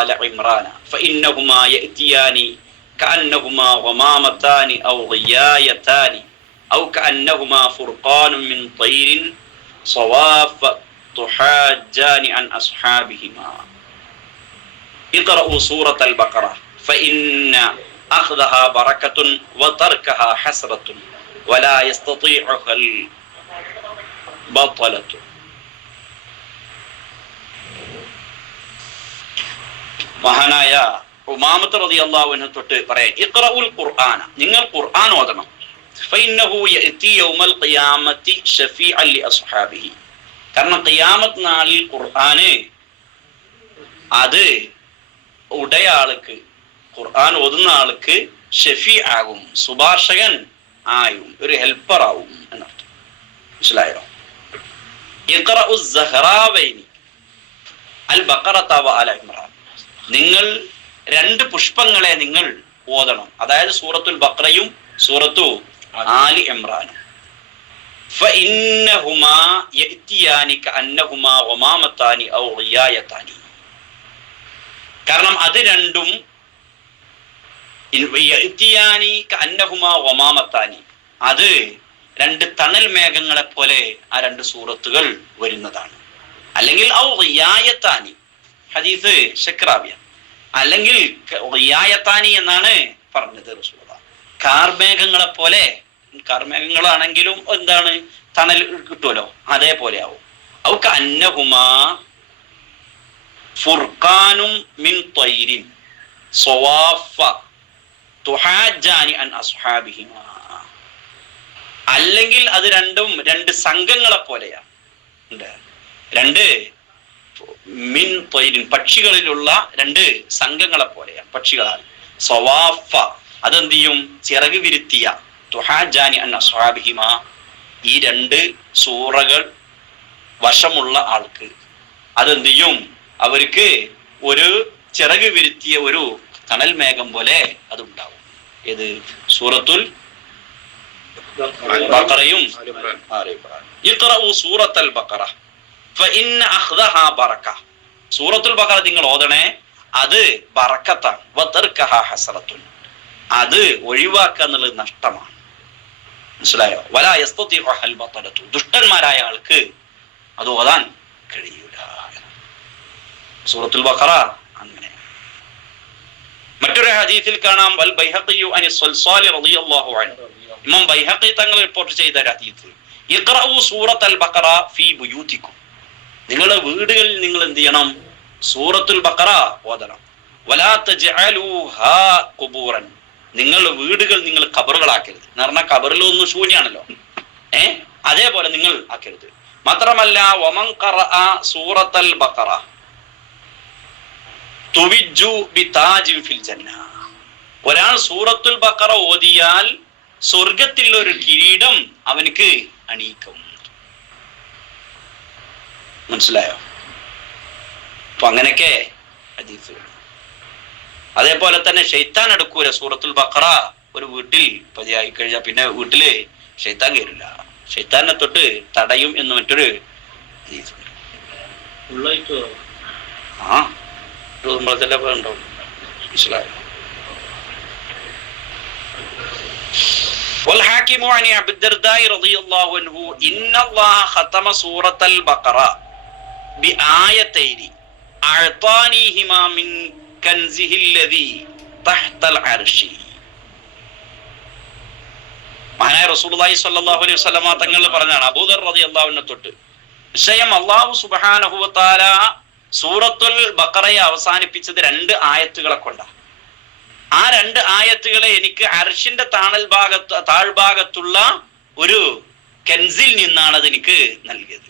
وآل عمران فإنهما يأتيان كأنهما غمامتان أو غيايتان أو كأنهما فرقان من طير صواف تحاجان عن أصحابهما. اقرأوا سورة البقرة فإن أخذها بركة وتركها حسرة ولا يستطيعها البطلة. മഹാനായ ഉമാമത്ത് റതി അള്ളാഹുവിനെ തൊട്ട് പറയാം ഇഖ്റഉൽ ഖുർആന നിങ്ങൾ ഖുർആൻ ഓതണം. കാരണം ഖിയാമത്ത് നാളിൽ ഖുർആന് അത് ഉടയാൾക്ക് ഖുർആൻ ഓതുന്ന ആൾക്ക് ഷെഫി ആകും സുഭാഷകൻ ആയും ഒരു ഹെൽപ്പർ ആവും എന്നർത്ഥം. മനസ്സിലായോ? ഇഖ്റഉ അൽ ബഖറത വ അല ഇമ്രാൻ നിങ്ങൾ രണ്ട് പുഷ്പങ്ങളെ നിങ്ങൾ ഓതണം. അതായത് സൂറത്തുൽ ബക്രയും സൂറത്തു ആലി എംറാനും കാരണം അത് രണ്ടും അത് രണ്ട് തണൽ മേഘങ്ങളെ പോലെ ആ രണ്ട് സൂറത്തുകൾ വരുന്നതാണ്. അല്ലെങ്കിൽ ഔ റിയായത്താനി. ഹദീസ് ശക്രാവ്യ അല്ലെങ്കിൽ റിയായത്താനി എന്നാണ് പറഞ്ഞത് റസൂല കാർമേഘങ്ങളെ പോലെ കാർമേഘങ്ങളാണെങ്കിലും എന്താണ് തണൽ കിട്ടുമല്ലോ അതേപോലെ ആവും. അവക്ക് അന്നഹുമാ ഫുർഖാനും മിൻ തൈരിൻ അല്ലെങ്കിൽ അത് രണ്ടും രണ്ട് സംഘങ്ങളെ പോലെയാണ്. രണ്ട് മിൻ പൈരിൻ പക്ഷികളിലുള്ള രണ്ട് സംഘങ്ങളെ പോലെയാണ് പക്ഷികളാണ്. സ്വവാഫ അതെന്ത് ചെയ്യും ചിറക് വിരുത്തിയ. തുഹാജാനി അന്ന സ്വാഭിമ ഈ രണ്ട് സൂറകൾ വശമുള്ള ആൾക്ക്. അതെന്ത് ചെയ്യും അവർക്ക് ഒരു ചിറക് വിരുത്തിയ ഒരു തണൽ മേഘം പോലെ അതുണ്ടാവും. ഏത്? സൂറത്തുൽ ബക്കറയും. സൂറത്തൽ ബഖറ. ഫഇന്ന അഖ്ദഹാ ബറക സൂറത്തുൽ ബഖറ നിങ്ങൾ ഓതണേ അത് ബറക്കത്താണ്. ഹസറത്തുൻ. അത് ഒഴിവാക്കുക എന്നുള്ളത് നഷ്ടമാണ്. മനസ്സിലായോ? വല യസ്തതിഉഹൽ ബത്തലത്തു. ദുഷ്ടന്മാരായ ആൾക്ക് അത് ഓതാൻ കഴിയൂല സൂറത്തുൽ ബഖറ അങ്ങനെ മറ്റൊരു ഹദീസിൽ കാണാം വൽ ബൈഹഖിയു അനി സ്വൽസാലി റളിയല്ലാഹു അൻഹു. ഇമാം ബൈഹഖി തങ്ങൾ റിപ്പോർട്ട് ചെയ്ത ഹദീസ്. ഇഖ്റഉ സൂറത്തുൽ ബഖറ ഫീ ബുയൂതിക്കും നിങ്ങളുടെ വീടുകളിൽ നിങ്ങൾ എന്ത് ചെയ്യണം? സൂറത്തുൽ ബക്കറ ഓതണം. വലാത്ത കുബൂറൻ നിങ്ങളുടെ വീടുകൾ നിങ്ങൾ കബറുകളാക്കരുത് എന്ന് പറഞ്ഞാൽ കബറിലൊന്നും ശൂന്യാണല്ലോ. ഏ? അതേപോലെ നിങ്ങൾ ആക്കരുത്. മാത്രമല്ല സൂറത്തൽ ജന്ന. ഒരാൾ സൂറത്തുൽ ബക്കറ ഓതിയാൽ സ്വർഗത്തിലുള്ള ഒരു കിരീടം അവനക്ക് അണിയിക്കും. മനസ്സിലായോ അപ്പൊ അങ്ങനെയൊക്കെ ഹദീസ് അതേപോലെ തന്നെ ഷെയ്ത്താൻ എടുക്കൂല സൂറത്തുൽ ബഖറ ഒരു വീട്ടിൽ പതിയായി കഴിഞ്ഞാൽ പിന്നെ വീട്ടില് ഷെയ്ത്താൻ കയറില്ല ഷെയ്ത്താനെ തൊട്ട് തടയും എന്ന് മറ്റൊരു ഹദീസ് ആ നമ്മളെ ഉണ്ടാവും മനസ്സിലായോ والحاكم عن عبد الدرداء رضي الله عنه إن الله ختم سورة البقرة ബി ആയത്തൈനി. അഴ്താനീഹിമാ മിൻ കൻസിഹില്ലദി തഹ്തൽ അർശി. മഹാനായ റസൂലി സല്ലാഹു അലൈഹി വസ്ലമ തങ്ങൾ പറഞ്ഞാണ് അബൂദർ റതി അള്ളാഹുവിനെ തൊട്ട് വിഷയം അള്ളാഹു സുബാനഹുവത്താല സൂറത്തുൽ ബക്കറയെ അവസാനിപ്പിച്ചത് രണ്ട് ആയത്തുകളെ കൊണ്ടാണ് ആ രണ്ട് ആയത്തുകളെ എനിക്ക് അർഷിന്റെ താണൽ ഭാഗത്ത് താഴ്ഭാഗത്തുള്ള ഒരു കെൻസിൽ നിന്നാണ് അത് എനിക്ക് നൽകിയത്.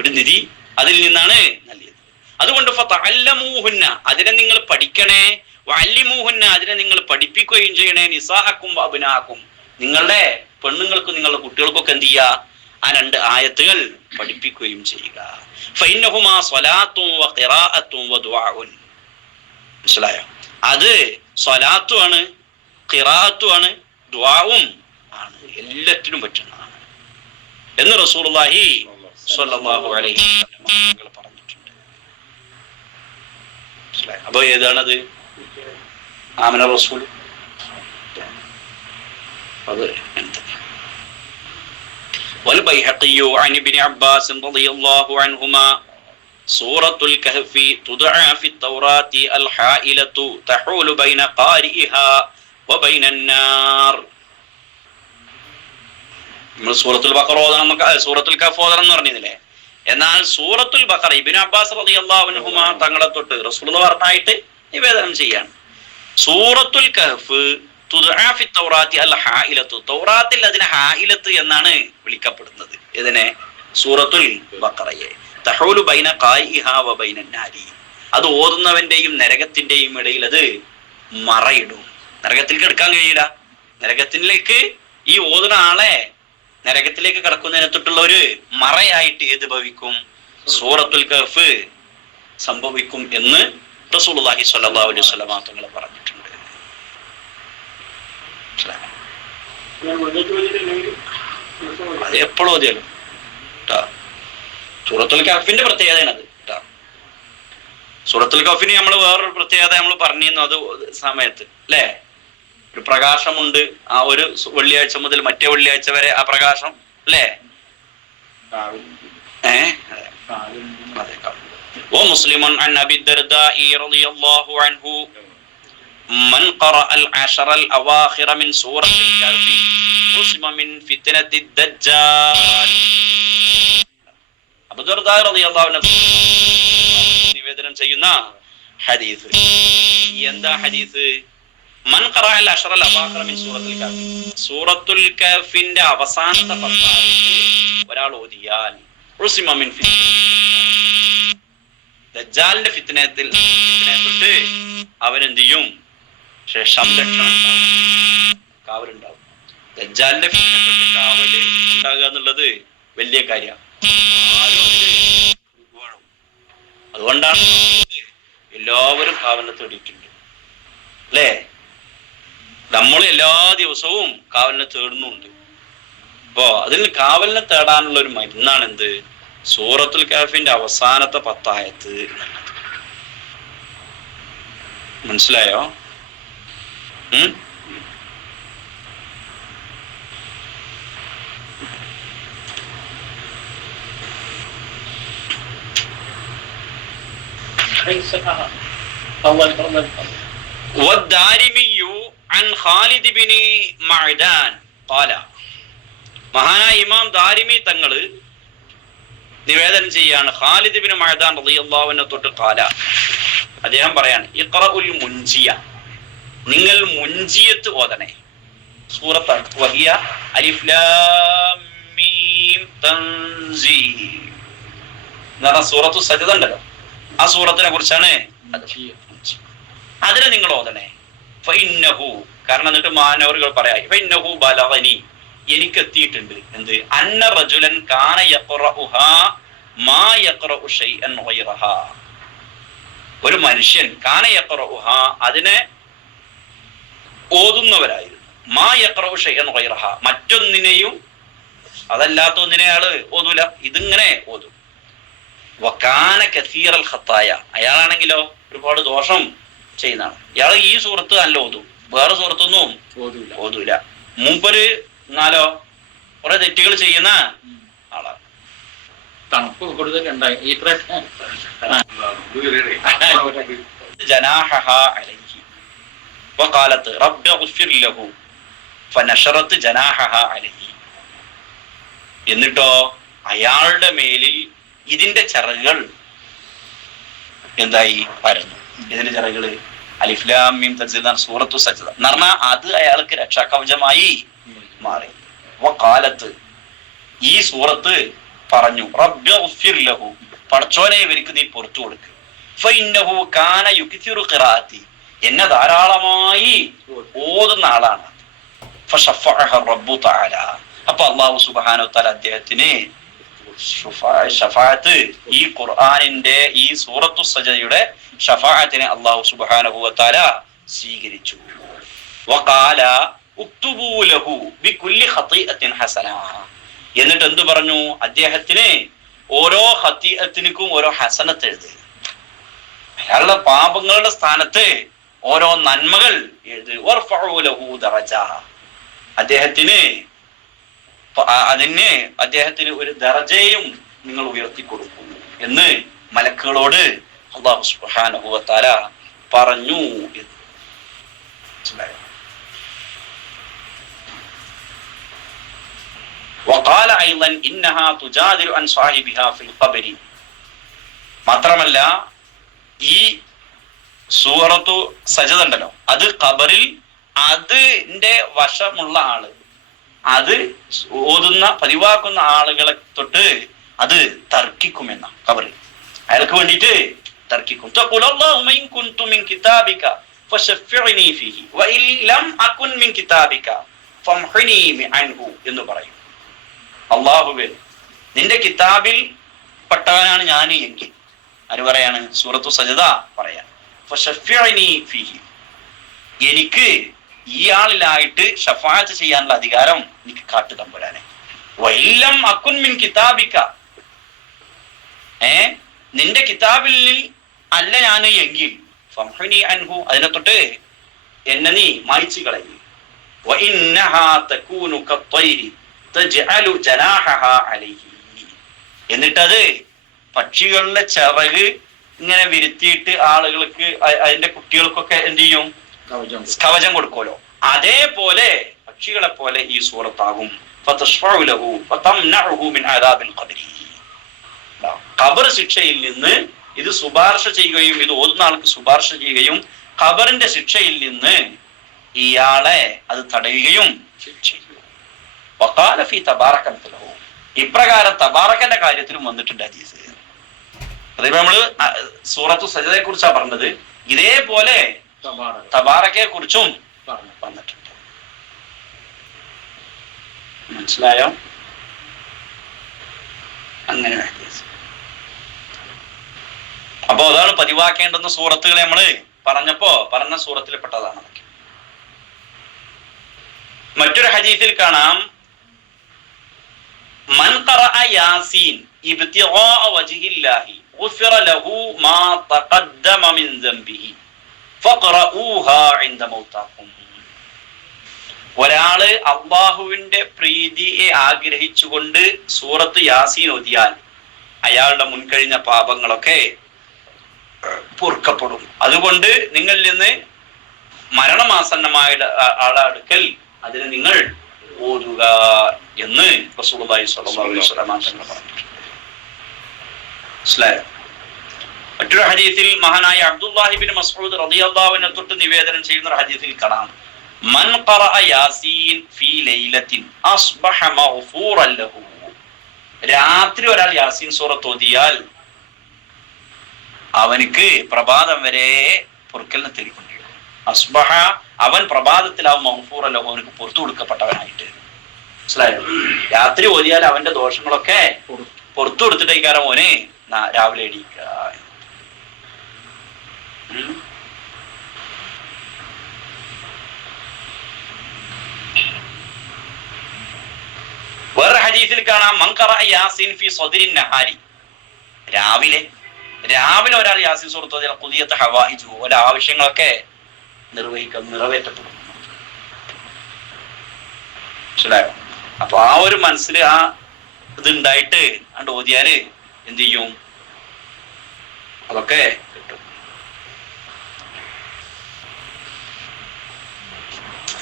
ഒരു നിധി അതിൽ നിന്നാണ് നൽകിയത്. അതുകൊണ്ട് ഫതഅല്ലമൂഹുന്ന അതിനെ നിങ്ങൾ പഠിക്കണേ. വല്യമൂഹുന്ന അതിനെ നിങ്ങൾ പഠിപ്പിക്കുകയും ചെയ്യണേ. നിസാഹക്കും അബിനാക്കും നിങ്ങളുടെ പെണ്ണുങ്ങൾക്കും നിങ്ങളുടെ കുട്ടികൾക്കൊക്കെ എന്ത് ചെയ്യുക? ആ രണ്ട് ആയത്തുകൾ പഠിപ്പിക്കുകയും ചെയ്യുക. മനസ്സിലായോ? അത് സ്വലാത്തുമാണ് ഖിറാത്തുമാണ് ദ്വാവും ആണ്. എല്ലാറ്റിനും പറ്റുന്നതാണ്. എന്ന് റസൂലുള്ളാഹി സ്വല്ലല്ലാഹു അലൈഹി വസല്ലം തങ്ങൾ പറഞ്ഞിട്ടുണ്ട് മനസ്സിലായോ? അപ്പൊ ഏതാണത് ആമന റസൂൽ അത് എന്ത് والبيهقي عن ابن عباس رضي الله عنهما سورة الكهف تدعى في التوراة الحائلة تحول بين قارئها وبين النار നമ്മൾ സൂറത്തുൽ ബക്കർ ഓതണം സൂറത്തുൽ കഫ് ഓതണം എന്ന് പറഞ്ഞില്ലേ? എന്നാൽ സൂറത്തുൽ ബക്കർ ഇബിൻ അബ്ബാസ് റതി റളിയല്ലാഹുഅൻഹുമ തങ്ങളെ തൊട്ട് റസൂൽ പറഞ്ഞായിട്ട് നിവേദനം ചെയ്യാണ്. സൂറത്തുൽ കഹഫ് തൗറാത്തിൽ അതിനെ ഹായിലത്ത് എന്നാണ് വിളിക്കപ്പെടുന്നത്. ഇതിനെ സൂറത്തുൽ ബക്കറയെ തഹൂലു ബൈന വ ബൈന നാരി. അത് ഓതുന്നവന്റെയും നരകത്തിന്റെയും ഇടയിൽ അത് മറയിടും. നരകത്തിലേക്ക് എടുക്കാൻ കഴിയില്ല. നരകത്തിലേക്ക് ഈ ഓതുന്ന ആളെ നരകത്തിലേക്ക് കടക്കുന്നതിനെ തൊട്ടുള്ള ഒരു മറയായിട്ട് ഏത് ഭവിക്കും? സൂറത്തുൽ കഫ് സംഭവിക്കും എന്ന് റസൂലുള്ളാഹി സ്വല്ലല്ലാഹു അലൈഹി വസല്ലം തങ്ങൾ പറഞ്ഞിട്ടുണ്ട്? അത് എപ്പോഴും ഓതിയാലും ട്ടാ. സൂറത്തുൽ കഫിന്റെ പ്രത്യേകതയാണത്. അത് സൂറത്തുൽ കഫിന് നമ്മൾ വേറൊരു പ്രത്യേകത നമ്മൾ പറഞ്ഞിരുന്നു. അത് സമയത്ത്. അല്ലേ ഒരു പ്രകാശമുണ്ട് ആ ഒരു സു- വെള്ളിയാഴ്ച മുതൽ മറ്റേ വെള്ളിയാഴ്ച വരെ ആ പ്രകാശം അല്ലേ ഏ അതെ ومسلم عن أبي الدرداء رضي الله عنه من قرأ العشر الأواخر من سورة الكهف عصم من فتنة الدجال അബു ദർദാ റളിയല്ലാഹു അൻഹു നിവേദനം ചെയ്യുന്ന ഹദീസ് എന്താ ഹദീസ് സൂറത്തുൽ കഫിന്റെ അവസാനത്തെ പത്തായത്ത് ഒരാൾ ഓതിയാൽ ദജ്ജാലിന്റെ ഫിത്നത്തിൽ ഫിത്നയെ തൊട്ട് അവനെന്ത് ചെയ്യും? സംരക്ഷണം കാവലുണ്ടാവും. ദജ്ജാലിന്റെ ഫിത്നയെ തൊട്ട് കാവൽ ഉണ്ടാകുക എന്നുള്ളത് വലിയ കാര്യമാണ് അതുകൊണ്ടാണ് എല്ലാവരും കാവലിനെ തേടിയിട്ടുണ്ട്. അല്ലേ? നമ്മൾ എല്ലാ ദിവസവും കാവലിനെ തേടുന്നുണ്ട് അപ്പോ അതിൽ കാവലിനെ തേടാനുള്ള ഒരു മരുന്നാണ് എന്ത് സൂറത്തുൽ കാഫിന്റെ അവസാനത്തെ പത്തായത്ത് എന്നുള്ളത് മനസ്സിലായോ ഉം والدارمي عن خالد بن معدان قال മഹാനായ ഇമാം ദാരിമി തങ്ങള് നിവേദനം ചെയ്യാണ് ഖാലിദ് ബിൻ മഅദാൻ റളിയല്ലാഹുവിനെ തൊട്ട് കാല അദ്ദേഹം പറയാണ് ഇഖ്റഉൽ മുൻജിയ നിങ്ങൾ മുൻജിയത്ത് ഓതണേ സൂറത്താണ് വഹിയ അലിഫ് ലാം മീം തൻസീൽ എന്ന് പറഞ്ഞ സൂറത്തു സജദ ഉണ്ടല്ലോ ആ സൂറത്തിനെ കുറിച്ചാണ് അത് അതിനെ നിങ്ങൾ ഓതണേ ഫൈന്നഹു കാരണം എന്നിട്ട് മാനവറുകൾ പറയാ ഫൈന്നഹു ബലവനി. എനിക്ക് എത്തിയിട്ടുണ്ട് എന്ത്? അന്ന റജുലൻ കാന മാ ഒരു മനുഷ്യൻ കാന യഖറഉഹാ അതിനെ ഓതുന്നവരായിരുന്നു. മാ യഖറഉ ഷൈഅൻ ഗൈറഹാ. മറ്റൊന്നിനെയും അതല്ലാത്ത ഒന്നിനെ ആൾ ഓതൂല. ഇതിങ്ങനെ ഓതും. അയാളാണെങ്കിലോ? ഒരുപാട് ദോഷം. ചെയ്യുന്നതാണ്. ഇയാൾ ഈ സുഹൃത്ത് അല്ല ഓതും. വേറെ സുഹൃത്തൊന്നും ഓതൂല മൂപ്പര് എന്നാലോ കുറെ തെറ്റുകൾ ചെയ്യുന്ന ആളാണ് തണുപ്പ് കൂടുതലുണ്ടായി ഈ പ്രശ്നം. ജനാഹഹ അലൈഹി. വഖാലത്ത് റബ്ബ ഗുഫിർ ലഹു. ഫനഷറത്ത് ജനാഹഹ അലൈഹി. എന്നിട്ടോ അയാളുടെ മേലിൽ ഇതിന്റെ ചിറകുകൾ എന്തായി പരന്നു. ഇതിന്റെ ചിറകൾ. അലിഫ്ലാമിയും എന്നാണ് സൂറത്തു സജ്ജത. എന്ന് പറഞ്ഞാൽ അത് അയാൾക്ക് രക്ഷാകവചമായി മാറി. കാലത്ത് ഈ സൂറത്ത് പറഞ്ഞു ലഹു. പടച്ചോനെ ഇവർക്ക് നീ പുറത്തു കൊടുക്ക്. ഫഇന്നഹു കാന യുക്തിറു ഖിറാഅത്തി. എന്നെ ധാരാളമായി ഓതുന്ന ആളാണ്. അപ്പൊ അള്ളാഹു സുബാനോ താല അദ്ദേഹത്തിന് ശഫാഅത്ത് ഈ ഖുർആാനിന്റെ ഈ സൂറത്തു സജയുടെ ഷഫാഅത്തിനെ അള്ളാഹു സുബ്ഹാനഹു വതആല സ്വീകരിച്ചു. വകാല ഹസന. എന്നിട്ട് എന്തു പറഞ്ഞു? അദ്ദേഹത്തിന് ഓരോ ഹത്തീഅത്തിനും ഓരോ ഹസനത്ത് എഴുതി. അയാളുടെ പാപങ്ങളുടെ സ്ഥാനത്ത് ഓരോ നന്മകൾ എഴുതി. അദ്ദേഹത്തിന് അതിന് അദ്ദേഹത്തിന് ഒരു ദർജയും നിങ്ങൾ ഉയർത്തി കൊടുക്കും എന്ന് മലക്കുകളോട് അള്ളാഹു സുബ്ഹാനഹു വ തആല പറഞ്ഞു എന്ന് മനസ്സിലായോ? وقال ايضا انها تجادل عن صاحبها في القبر മാത്രമല്ല ഈ സൂറത്തു സജദ ഉണ്ടല്ലോ അത് ഖബറിൽ അതിന്റെ വശമുള്ള ആള് അത് ഓതുന്ന പതിവാക്കുന്ന ആളുകളെ തൊട്ട് അത് തർക്കിക്കുമെന്ന കബറിൽ അയാൾക്ക് വേണ്ടിയിട്ട് തർക്കിക്കും. എന്ന് പറയും. അള്ളാഹുവേ നിന്റെ കിതാബിൽ പെട്ടവനാണ് ഞാൻ എങ്കിൽ. ആര് പറയാണ്? സൂറത്തു സജദ പറയാൻ എനിക്ക് ഇയാളിലായിട്ട് ഷഫാത്ത് ചെയ്യാനുള്ള അധികാരം എനിക്ക് കാട്ടു തമ്പുരാനെ. വൈലം അക്കുൻമിൻ കിതാബിക്ക ഏ? നിന്റെ കിതാബിൽ അല്ല ഞാൻ എങ്കിൽ. അൻഹു. അതിനെ തൊട്ട് എന്നെ നീ മായിച്ചു കളയും എന്നിട്ടത് പക്ഷികളുടെ ചിറക് ഇങ്ങനെ വിരുത്തിയിട്ട് ആളുകൾക്ക് അതിന്റെ കുട്ടികൾക്കൊക്കെ എന്ത് ചെയ്യും? കവചം കൊടുക്കുമല്ലോ. അതേപോലെ പക്ഷികളെ പോലെ ഈ സൂറത്താകും. ഖബർ ശിക്ഷയിൽ നിന്ന് ഇത് ശുപാർശ ചെയ്യുകയും ഇത് ഓതുന്ന ആൾക്ക് ശുപാർശ ചെയ്യുകയും ഖബറിന്റെ ശിക്ഷയിൽ നിന്ന് ഇയാളെ അത് തടയുകയും ചെയ്യും വഖാല ഫീ തബാറക മിത്ലഹു. ഇപ്രകാരം തബാറക്കന്റെ കാര്യത്തിലും വന്നിട്ടുണ്ട് ഹദീസ്. അതിപ്പോ നമ്മൾ സൂറത്തു സജതയെ കുറിച്ചാണ് പറഞ്ഞത്. ഇതേപോലെ തബാറക്കയെ കുറിച്ചും പറഞ്ഞു. വന്നിട്ടുണ്ട്. മനസ്സിലായോ? അങ്ങനെ അപ്പോ അതാണ് പതിവാക്കേണ്ടുന്ന സൂറത്തുകൾ നമ്മൾ പറഞ്ഞപ്പോ പറഞ്ഞ സൂറത്തിൽ പെട്ടതാണ് അതൊക്കെ. മറ്റൊരു ഹദീസിൽ കാണാം. മൻ ഖറഅ യാസീൻ ഇബ്തിഗാഅ വജ്ഹില്ലാഹി ഗുഫിറ ലഹു മാ തഖദ്ദമ മിൻ ദംബിഹി. ഒരാൾ അള്ളാഹുവിന്റെ പ്രീതിയെ ആഗ്രഹിച്ചുകൊണ്ട് സൂറത്ത് യാസീൻ ഓതിയാൽ അയാളുടെ മുൻകഴിഞ്ഞ പാപങ്ങളൊക്കെ പൊറുക്കപ്പെടും. അതുകൊണ്ട് നിങ്ങളിൽ നിന്ന് മരണമാസന്നമായ ആളെ അതിന് നിങ്ങൾ ഓതുക എന്ന് റസൂലുള്ളാഹി സ്വല്ലല്ലാഹു അലൈഹി വസല്ലം പറഞ്ഞു. മനസ്സിലായോ? മറ്റൊരു ഹദീസിൽ മഹാനായ അബ്ദുല്ലാഹിബിൻ മസ്ഊദ് റളിയല്ലാഹുവിനെ തൊട്ട് നിവേദനം ചെയ്യുന്ന ഒരു ഹദീസിൽ കാണാം. മൻ ഖറഅ യാസീൻ ഫീ ലൈലത്തിൻ അസ്ബഹ മഗ്ഫൂറൻ ലഹു. രാത്രി ഒരാൾ യാസീൻ സൂറത്ത് ഓതിയാൽ അവനക്ക് പ്രഭാതം വരെ പൊറുക്കലിനെ തേടിക്കൊണ്ടിരിക്കും. അസ്ബഹ അവൻ പ്രഭാതത്തിലാവും മഹഫൂർ ലഹു അവനക്ക് പുറത്തു കൊടുക്കപ്പെട്ടവനായിട്ട്. മനസ്സിലായോ? രാത്രി ഓതിയാൽ അവന്റെ ദോഷങ്ങളൊക്കെ പുറത്തു കൊടുത്തിട്ടേക്കാരം മോനെ നാ- രാവിലെ എണീക്കുക. വേറെ ഹദീസിൽ കാണാം മങ്കറ യാസിൻ ഫി സ്വദിരിൻ നഹാരി. രാവിലെ രാവിലെ ഒരാൾ യാസിൻ സുഹൃത്തു പുതിയത്തെ ഹവാഹിച്ചു ഓരോ ആവശ്യങ്ങളൊക്കെ നിർവഹിക്കും നിറവേറ്റപ്പെടും. മനസ്സിലായോ? അപ്പൊ ആ ഒരു മനസ്സിൽ ആ ഇത് ഉണ്ടായിട്ട് കണ്ട് ഓതിയാൽ എന്ത് ചെയ്യും? അതൊക്കെ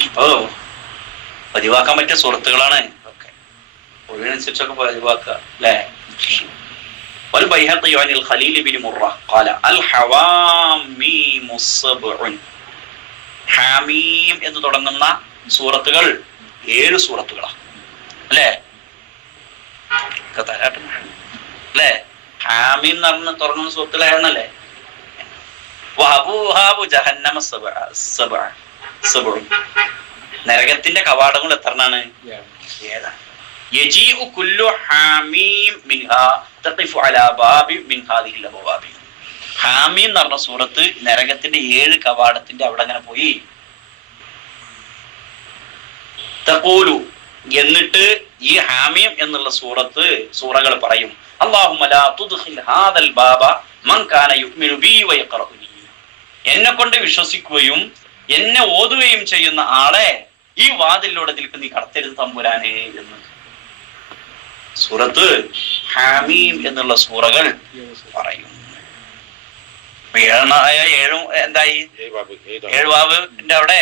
കിട്ടും ഓ പതിവാക്കാൻ പറ്റിയ സുഹൃത്തുക്കളാണ് ഒക്കെ ഒഴിവനുസരിച്ചൊക്കെ പതിവാക്കുക അല്ലേ والبيهقي عن الخليل بن مرة قال الحواميم السبع ഹാമീം എന്ന് തുടങ്ങുന്ന സൂറത്തുകൾ ഏഴ് സൂറത്തുകളാണ് അല്ലേ ഒക്കെ തരാട്ടെ അല്ലേ ഹാമീം എന്ന് പറഞ്ഞ് തുടങ്ങുന്ന സൂറത്തുകൾ ഏഴെണ്ണല്ലേ വഅബൂഹാബു ജഹന്നമ സബഅ സബഅ സബഉൻ നരകത്തിന്റെ കവാടങ്ങൾ എത്രണ്ണാണ്? ഏതാണ് യജീഉ കുല്ലു ഹാമീം മിൻഹാ തഖിഫു അലാ ബാബി മിൻ ഹാദിഹിൽ അബ്വാബി. ഹാമീം എന്ന് പറഞ്ഞ സൂറത്ത് നരകത്തിന്റെ ഏഴ് കവാടത്തിന്റെ അവിടെ അങ്ങനെ പോയി. തഖൂലു. എന്നിട്ട് ഈ ഹാമിയം എന്നുള്ള സൂറത്ത് സൂറകൾ പറയും. എന്നെ കൊണ്ട് വിശ്വസിക്കുകയും എന്നെ ഓതുകയും ചെയ്യുന്ന ആളെ ഈ വാതിലൂടെ നിൽക്ക് നീ കടത്തരുത് തമ്പുരാനെ എന്ന്. സൂറത്ത് ഹാമീം എന്നുള്ള സൂറകൾ പറയും അപ്പൊ ഏഴായ ഏഴും എന്തായി? ഏഴുവാവിന്റെ അവിടെ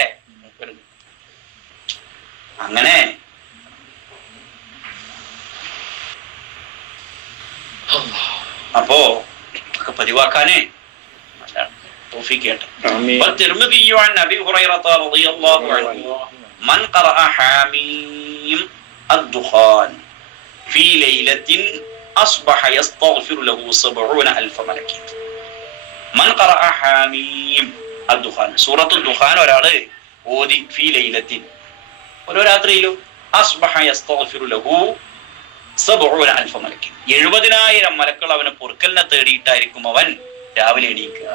അങ്ങനെ അപ്പോ ഒക്കെ പതിവാക്കാനേ وفقه والترمذي عن أبي هريرة رضي الله عنه من قرأ حاميم الدخان في ليلة أصبح يستغفر له سبعون ألف ملك. من قرأ حاميم الدخان. سورة الدخان ولا ودي في ليلة. ولو اصبح يستغفر له സബുഉല അൽഫ മലക്കി 70000 മലക്കുകൾ അവനെ പുറക്കലിനെ തേടിയിട്ടായിരിക്കും അവൻ രാവിലെ എണീക്കുക.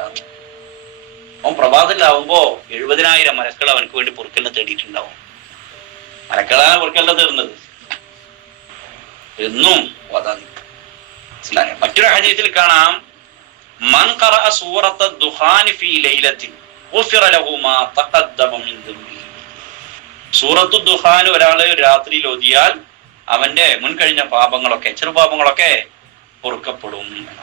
അവൻ പ്രഭാതത്തിലാവുമ്പോ എഴുപതിനായിരം മലക്കൾ അവനക്ക് വേണ്ടി പൊറുക്കലിനെ തേടിയിട്ടുണ്ടാവും. മലക്കളാണ് പൊറുക്കലിനെ തേടുന്നത്. എന്നും മനസ്സിലായ മനസ്സിലായോ? മറ്റൊരു ഹദീസിൽ കാണാം. മൻ സൂറത്ത ദുഹാൻ ഒരാൾ രാത്രിയിൽ ഓതിയാൽ അവന്റെ മുൻകഴിഞ്ഞ പാപങ്ങളൊക്കെ ചെറുപാപങ്ങളൊക്കെ പൊറുക്കപ്പെടും എന്നാണ്.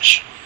മനസ്സിലായോ